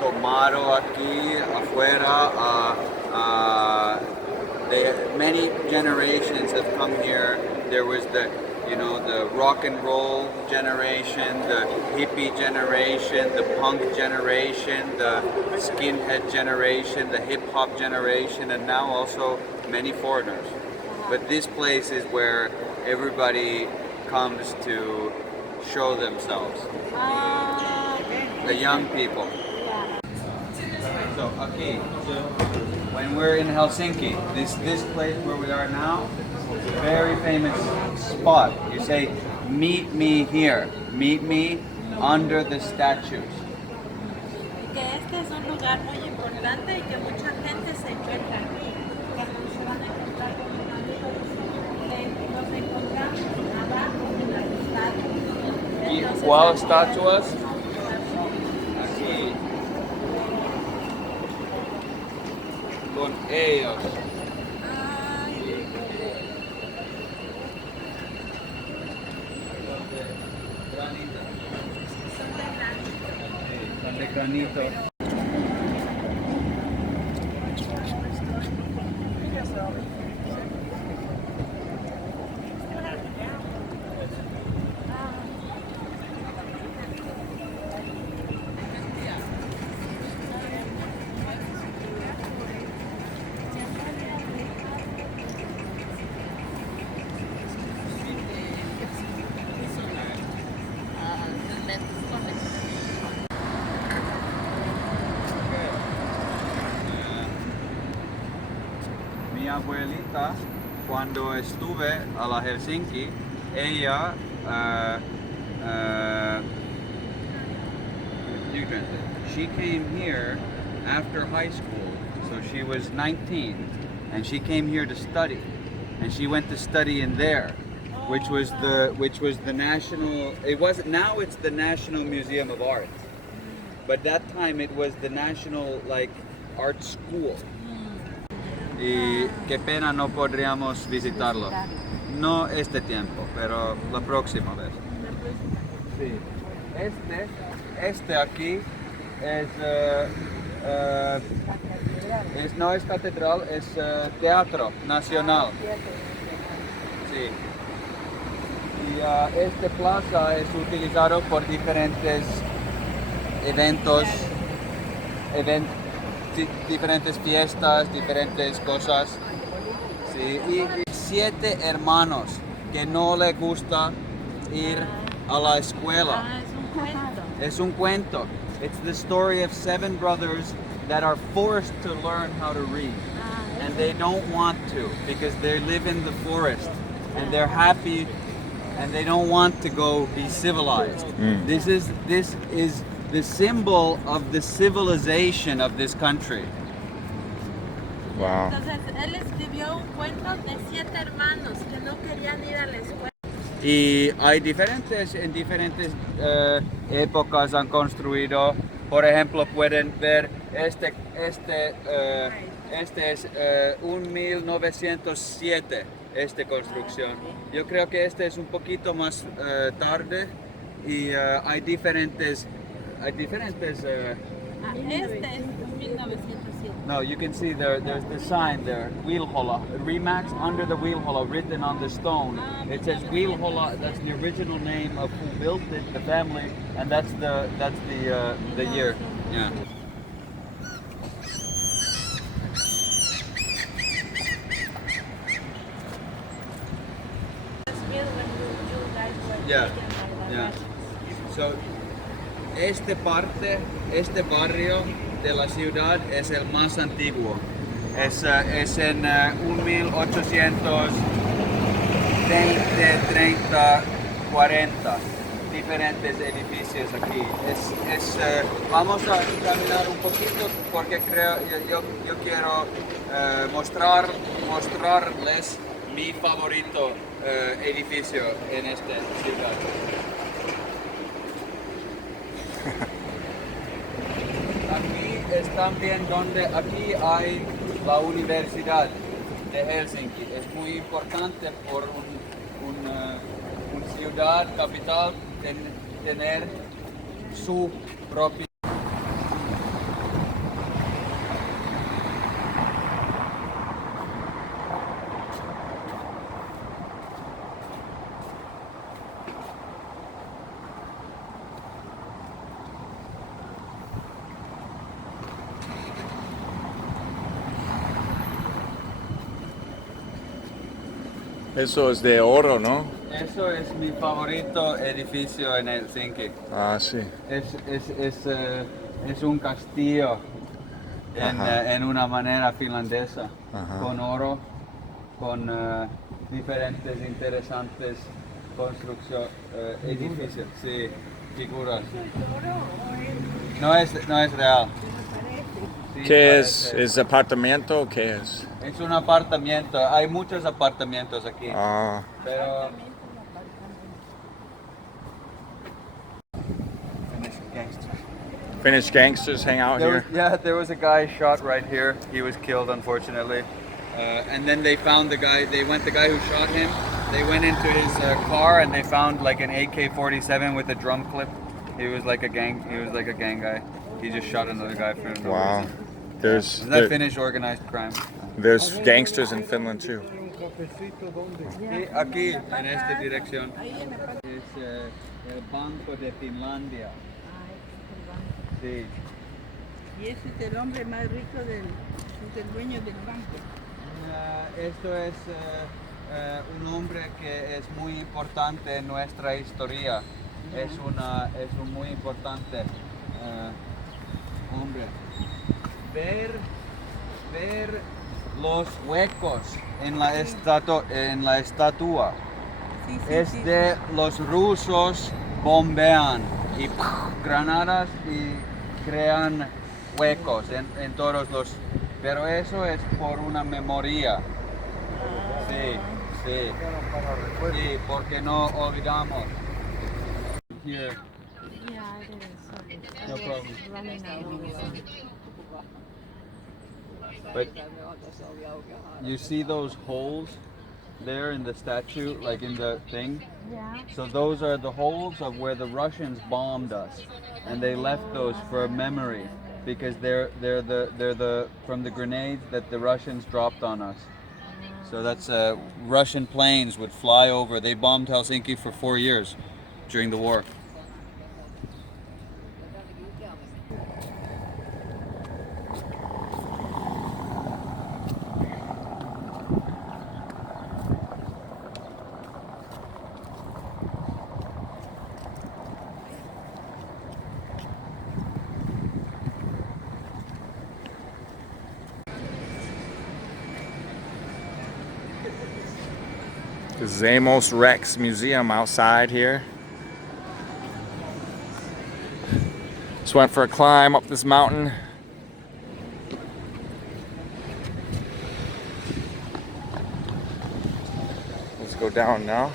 Tomaro aquí afuera. Many generations have come here. There was the rock and roll generation, the hippie generation, the punk generation, the skinhead generation, the hip hop generation, and now also many foreigners. But this place is where everybody comes to show themselves. The young people. So aquí, when we're in Helsinki, this place where we are now is a very famous spot. You say, meet me here, meet me under the statues. Que este es un lugar muy importante y que mucha gente se encuentra aquí. Cuando se van a encontrar con un amigo, nos encontramos abajo en las estatuas. ¿Y cuál estatuas? Aquí. Con ellos. Son de granito. Mi abuelita, cuando estuve a la Helsinki, ella she came here after high school, so she was 19, and she came here to study, and she went to study in there, which was the national. Now it's the National Museum of Art, but that time it was the national art school. Y qué pena no podríamos visitarlo. No este tiempo, pero la próxima vez. Sí. Este aquí no es catedral, es Teatro Nacional. Sí. Y esta plaza es utilizado por diferentes eventos, diferentes fiestas, diferentes cosas. Sí. Y 7 hermanos que no les gusta ir a la escuela. Es un cuento. It's the story of 7 brothers that are forced to learn how to read. And they don't want to because they live in the forest and they're happy and they don't want to go be civilized. This is the symbol of the civilization of this country. Wow. Entonces él escribió un cuento de 7 hermanos que no querían ir a la escuela. Y hay en diferentes épocas han construido. Por ejemplo, pueden ver este es 1907, esta construcción. Yo creo que este es un poquito más tarde y hay diferentes. Este es 1907. No, you can see there's the sign there, Wheelholla, Remax under the Wheelholla written on the stone. It says Wheelholla. That's the original name of who built it, the family, and that's the year. Yeah. Yeah. Yeah. So, este barrio de la ciudad es el más antiguo. Es en 1820, 30, 40. Diferentes edificios aquí. Vamos a caminar un poquito porque yo quiero mostrarles mi favorito edificio en esta ciudad. Aquí es también donde aquí hay la Universidad de Helsinki. Es muy importante por un ciudad capital tener su propia. Eso es de oro, ¿no? Eso es mi favorito edificio en Helsinki. Ah, sí. Es un castillo Ajá. en una manera finlandesa, Ajá. con oro, con diferentes interesantes edificios, sí, figuras. No es real. Sí, ¿Qué es? parece. ¿Es apartamento o qué es? Es un apartamento, hay muchos apartamentos aquí, Ah, pero Finnish gangsters hang out here. There was a guy shot right here. He was killed, unfortunately. And then they found the guy. The guy who shot him. They went into his car and they found like an AK-47 with a drum clip. He was like a gang. He was like a gang guy. He just shot another guy for no Wow. reason. There's That Finnish organized crime. there's gangsters in Finland too. Y aquí en esta dirección es el Banco de Finlandia. Sí. Y ese es el hombre más rico es el dueño del banco. Esto es un hombre que es muy importante en nuestra historia. Es un muy importante hombre. Ver los huecos en la estatua. Sí, De los rusos bombean y granadas y crean huecos en todos los. Pero eso es por una memoria. Sí, sí. Sí, porque no olvidamos. Here. Yeah, it is. No problem. Running out. But you see those holes there in the statue, like in the thing? Yeah. So those are the holes of where the Russians bombed us, and they left those for a memory because they're the from the grenades that the Russians dropped on us. So that's Russian planes would fly over. They bombed Helsinki for 4 years during the war. The Zamos Rex Museum outside here. Just went for a climb up this mountain. Let's go down now.